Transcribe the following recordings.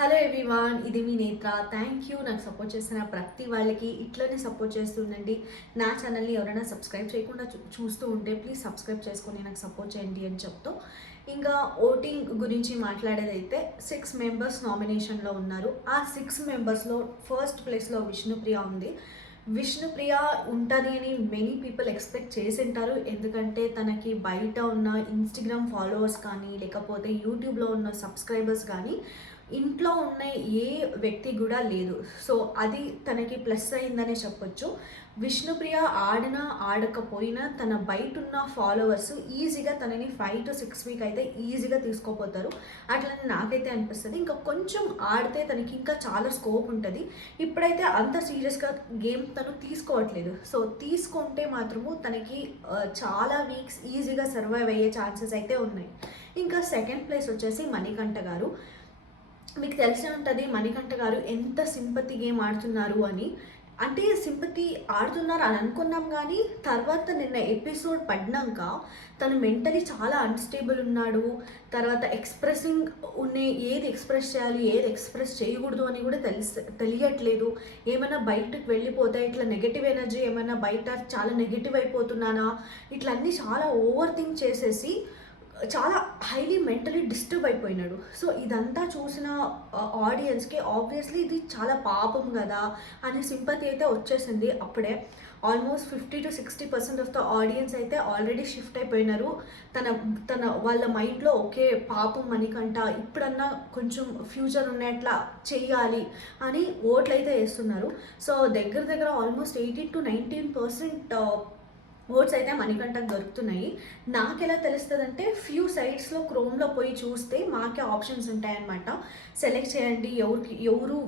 Hello everyone, ఇది మీ నేత్ర. Thank you నాకు సపోర్ట్ చేసిన ప్రతి వాళ్ళకి ఇట్లనే సపోర్ట్ చేస్తుండండి. నా ఛానల్ని ఎవరైనా సబ్స్క్రైబ్ చేయకుండా చూస్తూ ఉంటే ప్లీజ్ సబ్స్క్రైబ్ చేసుకొని నాకు సపోర్ట్ చేయండి అని చెప్తూ, ఇంకా ఓటింగ్ గురించి మాట్లాడేదైతే 6 మెంబర్స్ నామినేషన్లో ఉన్నారు. ఆ 6 మెంబర్స్లో ఫస్ట్ ప్లేస్లో విష్ణుప్రియ ఉంది. విష్ణుప్రియ ఉంటుంది అని మెనీ పీపుల్ ఎక్స్పెక్ట్ చేసింటారు. ఎందుకంటే తనకి బయట ఉన్న ఇన్స్టాగ్రామ్ ఫాలోవర్స్ కానీ లేకపోతే యూట్యూబ్లో ఉన్న సబ్స్క్రైబర్స్ కానీ ఇంట్లో ఉన్న ఏ వ్యక్తి కూడా లేదు. సో అది తనకి ప్లస్ అయిందనే చెప్పొచ్చు. విష్ణుప్రియ ఆడినా ఆడకపోయినా తన బయట ఉన్న ఫాలోవర్స్ ఈజీగా తనని 5 to 6 వీక్ అయితే ఈజీగా తీసుకోపోతారు. అట్లని నాకైతే అనిపిస్తుంది. ఇంకా కొంచెం ఆడితే తనకి ఇంకా చాలా స్కోప్ ఉంటుంది. ఇప్పుడైతే అంత సీరియస్గా గేమ్ తను తీసుకోవట్లేదు. సో తీసుకుంటే మాత్రము తనకి చాలా వీక్స్ ఈజీగా సర్వైవ్ అయ్యే ఛాన్సెస్ అయితే ఉన్నాయి. ఇంకా సెకండ్ ప్లేస్ వచ్చేసి మణికంఠ గారు. మీకు తెలిసే ఉంటుంది మణికంఠ గారు ఎంత సింపతి గేమ్ ఆడుతున్నారు అని. అంటే సింపతి ఆడుతున్నారు అని అనుకున్నాం, కానీ తర్వాత నిన్న ఎపిసోడ్ పడినాక తను మెంటలీ చాలా అన్స్టేబుల్ ఉన్నాడు. తర్వాత ఎక్స్ప్రెసింగ్ ఏది ఎక్స్ప్రెస్ చేయాలి ఏది ఎక్స్ప్రెస్ చేయకూడదు అని కూడా తెలియట్లేదు. ఏమైనా బయటకు వెళ్ళిపోతే ఇట్లా నెగటివ్ ఎనర్జీ ఏమైనా బయట చాలా నెగిటివ్ అయిపోతున్నానా, ఇట్లా అన్నీ చాలా ఓవర్ థింక్ చేసేసి చాలా హైలీ మెంటలీ డిస్టర్బ్ అయిపోయినాడు. సో ఇదంతా చూసిన ఆడియన్స్కి ఆబ్వియస్లీ ఇది చాలా పాపం కదా అని సింపతి అయితే వచ్చేసింది. అప్పుడే almost 50 to 60% of the audience అయితే ఆల్రెడీ షిఫ్ట్ అయిపోయినారు. తన తన వాళ్ళ మైండ్లో ఓకే పాపం మణికంఠ ఇప్పుడన్నా కొంచెం ఫ్యూచర్ ఉన్నట్లా చెయ్యాలి అని ఓట్లు అయితే వేస్తున్నారు. సో దగ్గర దగ్గర ఆల్మోస్ట్ 18 to 19% ఓట్స్ అయితే మణికంఠకు దొరుకుతున్నాయి. నాకు ఎలా తెలుస్తుంది అంటే ఫ్యూ సైట్స్లో క్రోమ్లో పోయి చూస్తే మాకే ఆప్షన్స్ ఉంటాయన్నమాట. సెలెక్ట్ చేయండి ఎవరు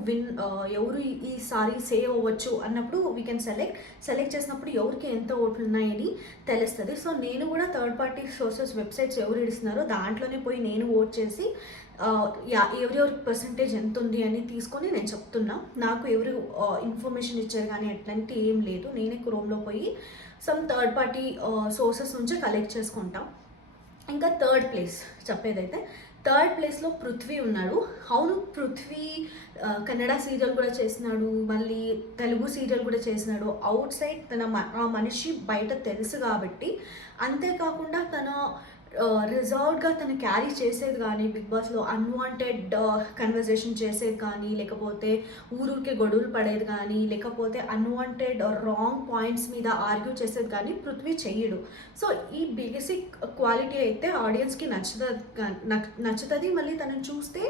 ఎవరు ఈసారి సేవ్ అవ్వచ్చు అన్నప్పుడు వీ కెన్ సెలెక్ట్ చేసినప్పుడు ఎవరికి ఎంత ఓట్లు ఉన్నాయని తెలుస్తుంది. సో నేను కూడా థర్డ్ పార్టీ సోర్సెస్ వెబ్సైట్స్ ఎవరు ఇస్తున్నారో దాంట్లోనే పోయి నేను ఓట్ చేసి ఎవరెవరి పర్సంటేజ్ ఎంత ఉంది అని తీసుకొని నేను చెప్తున్నా. నాకు ఎవరు ఇన్ఫర్మేషన్ ఇచ్చారు కానీ అట్లాంటి ఏం లేదు. నేనే క్రోమ్లో పోయి సమ్ థర్డ్ పార్టీ సోర్సెస్ నుంచి కలెక్ట్ చేసుకుంటాం. ఇంకా థర్డ్ ప్లేస్ చెప్పేదైతే థర్డ్ ప్లేస్లో పృథ్వీ ఉన్నాడు. అవును, పృథ్వీ కన్నడ సీరియల్ కూడా చేసినాడు, మళ్ళీ తెలుగు సీరియల్ కూడా చేసినాడు. అవుట్ సైడ్ ఆ మనిషి బయట తెలుసు కాబట్టి. అంతేకాకుండా తన రిజర్వ్డ్గా తను క్యారీ చేసేది కానీ బిగ్ బాస్లో అన్వాంటెడ్ కన్వర్జేషన్ చేసేది కానీ లేకపోతే ఊరూరికే గొడవలు పడేది కానీ లేకపోతే అన్వాంటెడ్ రాంగ్ పాయింట్స్ మీద ఆర్గ్యూ చేసేది కానీ పృథ్వీ చెయ్యడు. సో ఈ బేసిక్ క్వాలిటీ అయితే ఆడియన్స్కి నచ్చుతుంది. మళ్ళీ తనని చూస్తే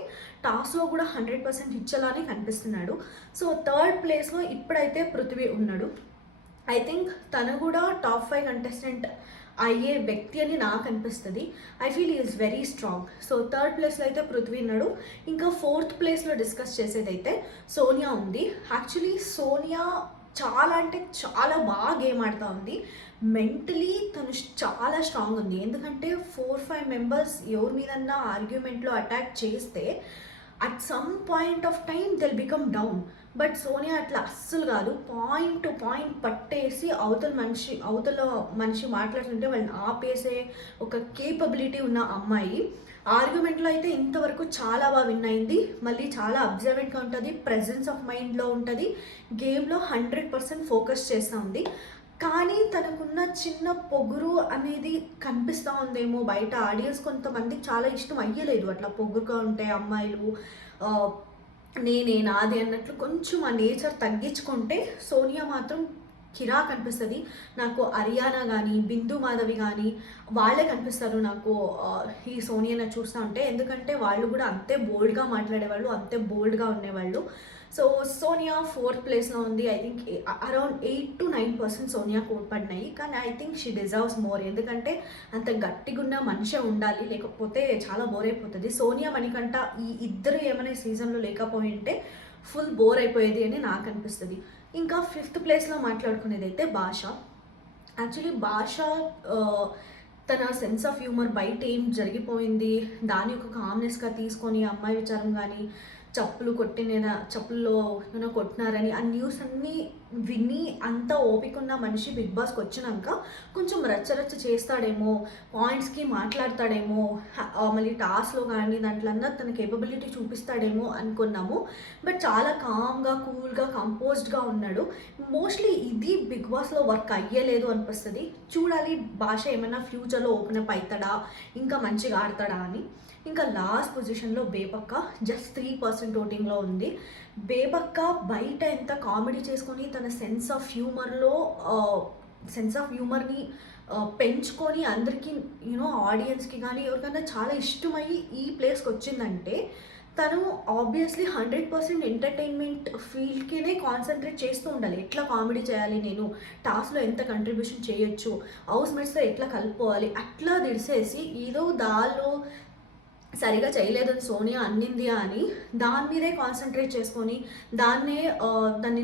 టాస్క్లో కూడా 100% ఇచ్చేలానే కనిపిస్తున్నాడు. సో థర్డ్ ప్లేస్లో ఇప్పుడైతే పృథ్వీ ఉన్నాడు. ఐ థింక్ తను కూడా టాప్ 5 కంటెస్టెంట్ అయ్యే వ్యక్తి అని నాకు అనిపిస్తుంది. I feel is very strong. So third ప్లేస్లో అయితే పృథ్వీ ఉన్నాడు. ఇంకా ఫోర్త్ ప్లేస్లో డిస్కస్ చేసేదైతే సోనియా ఉంది. యాక్చువల్లీ సోనియా చాలా అంటే చాలా బాగా గేమ్ ఆడుతూ ఉంది. మెంటలీ తను చాలా స్ట్రాంగ్ ఉంది. ఎందుకంటే 4-5 మెంబర్స్ ఎవరి మీదన్నా ఆర్గ్యుమెంట్లో అటాక్ చేస్తే at some point of time Dil become down. But Sonia అట్లా అస్సలు కాదు. పాయింట్ టు పాయింట్ పట్టేసి అవతల మనిషి మాట్లాడుతుంటే వాళ్ళని ఆపేసే ఒక కేపబిలిటీ ఉన్న అమ్మాయి. ఆర్గ్యుమెంట్లో అయితే ఇంతవరకు చాలా బాగా విన్ అయింది. మళ్ళీ చాలా అబ్జర్వెంట్గా ఉంటుంది, ప్రెజెన్స్ ఆఫ్ మైండ్లో ఉంటుంది, గేమ్లో 100% ఫోకస్ చేస్తూ ఉంది. కానీ తనకున్న చిన్న పొగురు అనేది కనిపిస్తూ ఉందేమో బయట. ఆడియన్స్ కొంతమందికి చాలా ఇష్టం అయ్యలేదు అట్లా పొగురుగా ఉంటే అమ్మాయిలు నాది అన్నట్లు కొంచెం ఆ నేచర్ తగ్గించుకుంటే సోనియా మాత్రం కిరాక్ కనిపిస్తుంది నాకు. హరియానా కానీ బిందు మాధవి కానీ వాళ్ళే కనిపిస్తారు నాకు ఈ సోనియాని చూస్తూ ఉంటే. ఎందుకంటే వాళ్ళు కూడా అంతే బోల్డ్గా మాట్లాడేవాళ్ళు, అంతే బోల్డ్గా ఉండేవాళ్ళు. సో సోనియా ఫోర్త్ ప్లేస్లో ఉంది. I think around 8 to 9% Sonia కోట్ పడినాయి. కానీ I think she deserves more. ఎందుకంటే అంత గట్టిగా ఉన్న మనిషే ఉండాలి, లేకపోతే చాలా బోర్ అయిపోతుంది. సోనియా మణికంఠ ఈ ఇద్దరు ఏమైనా సీజన్లో లేకపోయి ఉంటే ఫుల్ బోర్ అయిపోయేది అని నాకు అనిపిస్తుంది. ఇంకా ఫిఫ్త్ ప్లేస్లో మాట్లాడుకునేది అయితే భాష. యాక్చువల్లీ భాష తన సెన్స్ ఆఫ్ హ్యూమర్ బయట ఏం జరిగిపోయింది దాన్ని ఒక కామ్నెస్గా తీసుకొని అమ్మాయి విచారం కానీ చెప్పుల్లో కొట్టినారని ఆ న్యూస్ అన్నీ విని అంత ఓపిక ఉన్న మనిషి బిగ్ బాస్కి వచ్చినాక కొంచెం రచ్చరచ్చ చేస్తాడేమో, పాయింట్స్కి మాట్లాడతాడేమో, మళ్ళీ టాస్క్లో కానీ దాంట్లో తన కేపబిలిటీ చూపిస్తాడేమో అనుకున్నాము. బట్ చాలా కామ్గా, కూల్గా, కంపోజ్డ్గా ఉన్నాడు. మోస్ట్లీ ఇది బిగ్ బాస్లో వర్క్ అయ్యలేదు అనిపిస్తుంది. చూడాలి భాష ఏమైనా ఫ్యూచర్లో ఓపెన్ అప్ అవుతాడా, ఇంకా మంచిగా ఆడతాడా అని. ఇంకా లాస్ట్ పొజిషన్లో బేపక్క జస్ట్ 3% ఓటింగ్లో ఉంది. బేపక్క బయట ఎంత కామెడీ చేసుకొని తన సెన్స్ ఆఫ్ హ్యూమర్ని పెంచుకొని అందరికీ ఆడియన్స్కి కానీ ఎవరికైనా చాలా ఇష్టమయ్యి ఈ ప్లేస్కి వచ్చిందంటే తను ఆబ్వియస్లీ 100% ఎంటర్టైన్మెంట్ ఫీల్డ్కినే కాన్సన్ట్రేట్ చేస్తూ ఉండాలి. ఎట్లా కామెడీ చేయాలి, నేను టాస్క్లో ఎంత కంట్రిబ్యూషన్ చేయొచ్చు, హౌస్ మేట్స్తో ఎట్లా కలుపుకోవాలి, అట్లా తెలిసేసి ఏదో దానిలో సరిగా చేయలేదని సోనియా అన్నింది అని దాని మీదే కాన్సన్ట్రేట్ చేసుకొని దాన్ని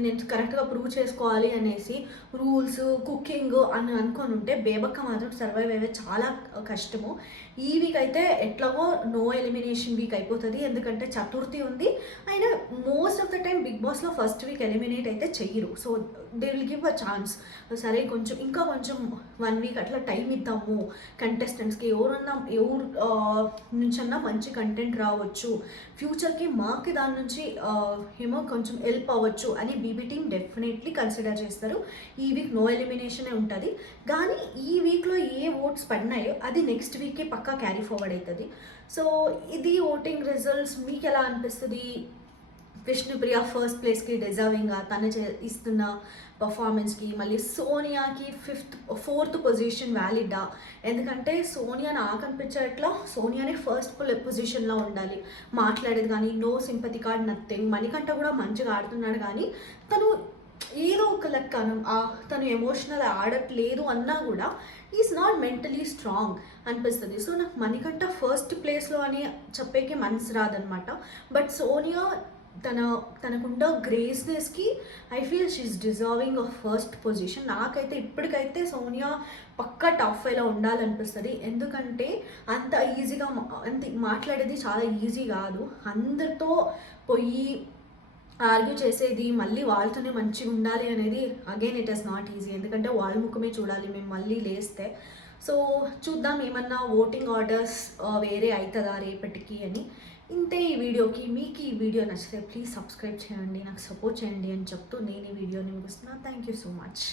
నేను కరెక్ట్గా ప్రూవ్ చేసుకోవాలి అనేసి రూల్స్, కుకింగ్ అని అనుకొని ఉంటే బేబక్క మాత్రం సర్వైవ్ అయ్యే చాలా కష్టము. ఈ వీక్ అయితే ఎట్లాగో నో ఎలిమినేషన్ వీక్ అయిపోతుంది, ఎందుకంటే చతుర్థి ఉంది. అయినా most of the time Bigg బాస్లో ఫస్ట్ వీక్ ఎలిమినేట్ అయితే చెయ్యరు. So they will give a chance. సరే ఇంకా కొంచెం 1 వీక్ అట్లా టైం ఇద్దాము కంటెస్టెంట్స్కి, ఎవరు నుంచన్నా మంచి కంటెంట్ రావచ్చు, ఫ్యూచర్కి మాకు దాని నుంచి కొంచెం హెల్ప్ అవ్వచ్చు అని బీబీ టీమ్ డెఫినెట్లీ కన్సిడర్ చేస్తారు. ఈ వీక్ నో ఎలిమినేషనే ఉంటుంది. కానీ ఈ వీక్లో ఏ ఓట్స్ పడినాయో అది నెక్స్ట్ వీకే పక్కా క్యారీ ఫార్వర్డ్ అవుతుంది. సో ఇది ఓటింగ్ రిజల్ట్స్ మీకు ఎలా అనిపిస్తుంది? విష్ణుప్రియ ఫస్ట్ ప్లేస్కి డిజర్వింగ్గా తను ఇస్తున్న పర్ఫార్మెన్స్కి, మళ్ళీ సోనియాకి 4th పొజిషన్ వ్యాలిడా? ఎందుకంటే సోనియా నాకు అనిపించేట్లా సోనియానే ఫస్ట్ పొజిషన్లో ఉండాలి. మాట్లాడేది కానీ no sympathy card nothing. Manikanta కూడా మంచిగా ఆడుతున్నాడు, కానీ తను ఏదో ఒక లెక్క తను ఎమోషనల్ ఆడట్లేదు అన్నా కూడా ఈజ్ నాట్ మెంటలీ స్ట్రాంగ్ అనిపిస్తుంది. సో నాకు మణికంఠ ఫస్ట్ ప్లేస్లో అని చెప్పేకి మనసు రాదనమాట. బట్ సోనియా తనకున్న గ్రేస్నెస్కి I feel she is deserving of first position. నాకైతే ఇప్పటికైతే సోనియా పక్కా టాప్ 5లో ఉండాలనిపిస్తుంది. ఎందుకంటే అంత ఈజీగా మాట్లాడేది చాలా ఈజీ కాదు. అందరితో పోయి ఆర్గ్యూ చేసేది, మళ్ళీ వాళ్ళతోనే మంచిగా ఉండాలి అనేది again it is not easy. ఎందుకంటే వాళ్ళ ముఖమే చూడాలి మేము మళ్ళీ లేస్తే. సో చూద్దాం ఏమన్నా ఓటింగ్ ఆర్డర్స్ వేరే అవుతుందా రేపటికి అని. ఇంతే ఈ వీడియోకి. మీకు ఈ వీడియో నచ్చితే ప్లీజ్ సబ్స్క్రైబ్ చేయండి, నాకు సపోర్ట్ చేయండి అని చెప్తూ నేను ఈ వీడియోని ముగిస్తున్నాను. Thank you so much.